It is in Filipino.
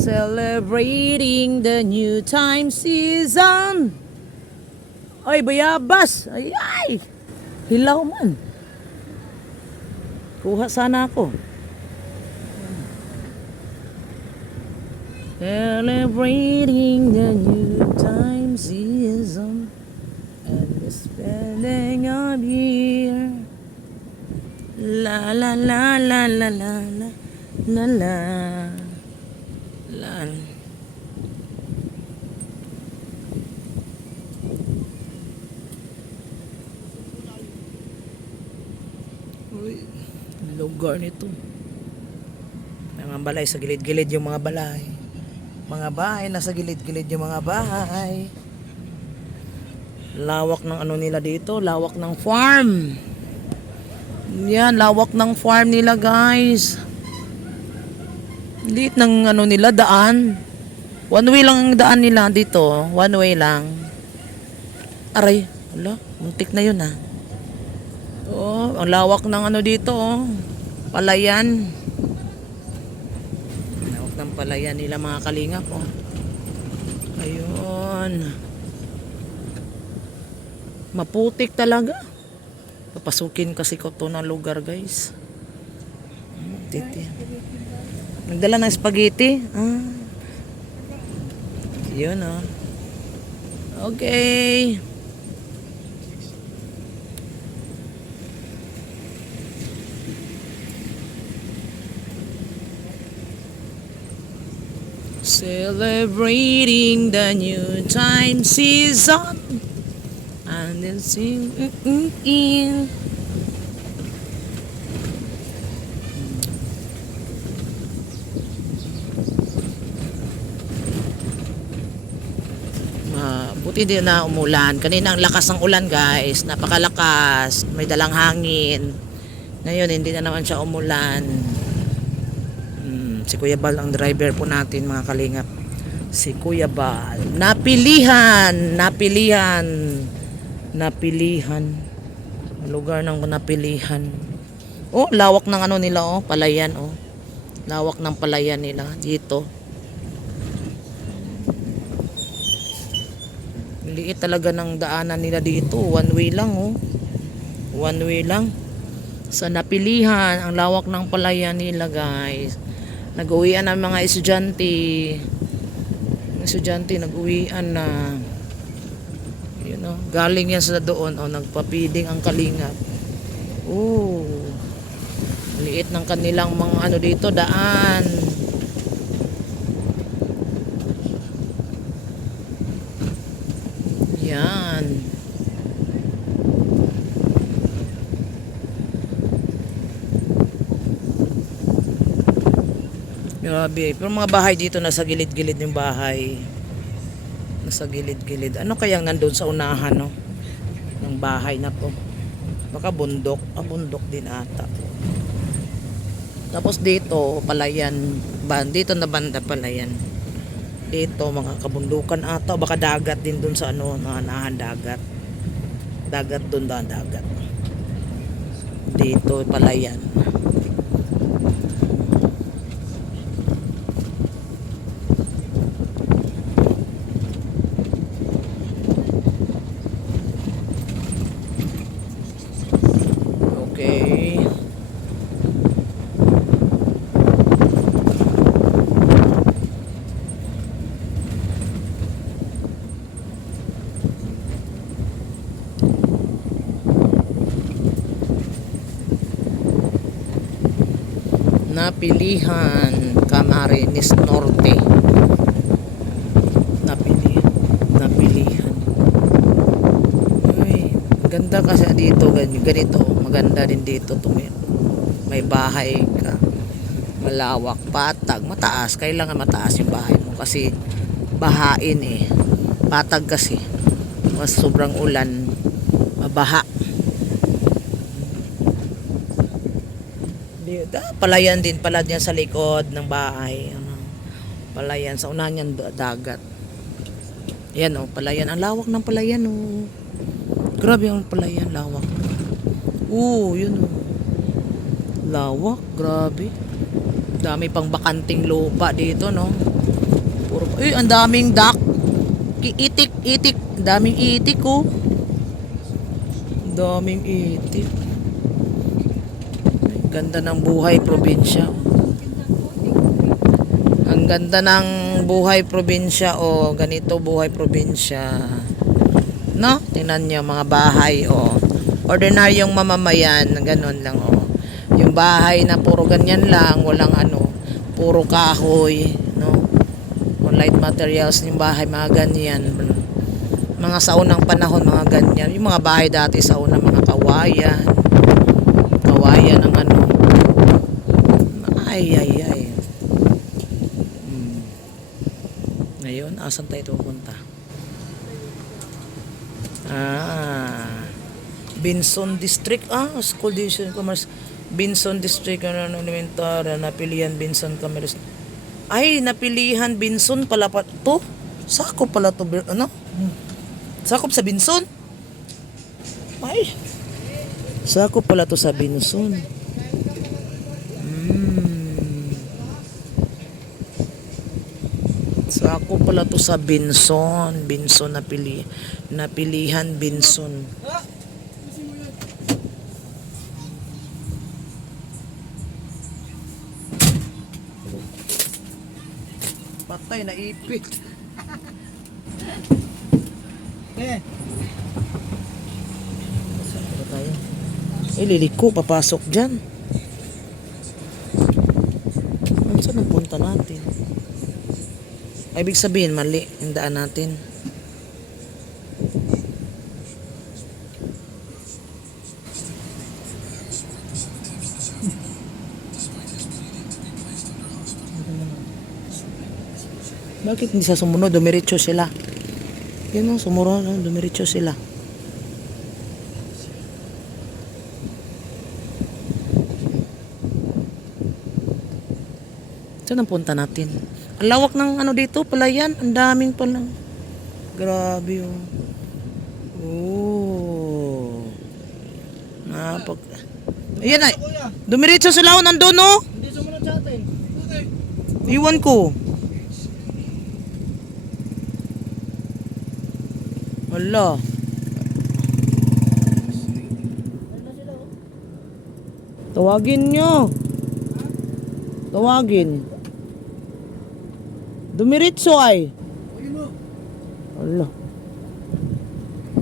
Celebrating the new time season. Ay, bayabas. Ay, ay. Hilaw man. Kuha sana ako. Celebrating the new time season and the spending of year. La la la la la la la la la la. Uy, lugar nito. May mga balay sa gilid-gilid yung mga balay. Mga bahay nasa gilid-gilid yung mga bahay. Lawak ng ano nila dito, lawak ng farm. Yan, lawak ng farm nila, guys. Liit ng ano nila, daan. One way lang ang daan nila dito. One way lang. Aray, wala, muntik na yun ah. Oh, ang lawak ng ano dito, oh. Palayan. Lawak ng palayan nila, mga kalingap, oh. Ayun. Maputik talaga. Papasukin kasi ko to na lugar, guys. Titi. Nagdala ng spaghetti. Ah. Yun, oh. Okay. Celebrating the new time season and then sing in. Buti din na umulan. Kanina ang lakas ng ulan, guys. Napakalakas. May dalang hangin. Ngayon hindi na naman siya umulan. Si Kuya Bal ang driver po natin, mga kalingap. Si Kuya Bal. Napilihan. Lugar ng napilihan. Oh, lawak ng ano nila, oh. Palayan, oh. Lawak ng palayan nila dito. Liit talaga ng daanan nila dito. One way lang, oh. One way lang. Sa napilihan, ang lawak ng palayan nila, guys. Nag-uwian ang mga estudyante. Estudyante nag-uwian na. You know, galing yan sa doon, oh, nagpapiding ang kalingap. Oh. Liit ng kanilang mga ano dito, daan. Yan. Grabe. Pero mga bahay dito nasa gilid-gilid yung bahay. Nasa gilid-gilid. Ano kayang nandun sa unahan, no? Ng bahay na po. Baka bundok. Bundok din ata. Tapos dito, palayan. Dito na banda palayan. Dito, mga kabundukan ata. Baka dagat din dun sa ano, unahan dagat. Dagat dun, dagat. Dito, palayan. Okay. Napilihan, Camarines Norte. Napilihan. Ay, ganda kasi dito, ganito. Maganda din dito. May bahay ka. Malawak, patag, mataas. Kailangan mataas yung bahay mo kasi bahain eh. Patag kasi. Mas sobrang ulan, mabaha. Palayan din pala diyan sa likod ng bahay. Palayan sa unahan niyan dagat. Yan, oh, palayan. Ang lawak ng palayan, oh. Grabe ang palayan, lawak. Yun, oh. Lawak, grabe. Dami pang bakanting lupa dito, no? Puro, ang daming duck. Itik, itik. Daming itik, oh. Daming itik. Ganda ng buhay probinsya. Ang ganda ng buhay probinsya, oh. Ganito buhay probinsya. No? Tingnan niyo mga bahay, oh. Ordinaryong mamamayan, ganun lang, oh. Yung bahay na puro ganyan lang, walang ano, puro kahoy, no? Light materials yung bahay, mga ganyan. Mga sa unang panahon, mga ganyan. Yung mga bahay dati sa unang mga kawayan. Kawayan ng ano. Ay. Ngayon, asan tayo pupunta? Binson District. School Division Commerce. Binson District, elementary, napilihan Binson Commerce. Ay, napilihan Binson pala pa to. Sakop pala to, ano? Sakop sa Binson. Ay. Sakop pala to sa Binson. Sakop pala to sa Binson. Binson napilihan Binson. Patay na ipit. Saan ba tayo? Liliko, papasok dyan. Saan ang punta natin? Ibig sabihin, mali yung daan natin. Bakit hindi sa sumunod? Dumiretso sila. Yan o, sumunod. Dumiretso sila. Saan ang punta natin? Ang lawak ng ano dito, palayan. Ang daming palang. Grabe oh. Oh. Ayan na. Dumiretso sila o, nandun o. Hindi sumunod sa atin. Iwan ko. Wala. Tawagin nyo. Tawagin. Dumiretso ay. Huwag mo. Wala.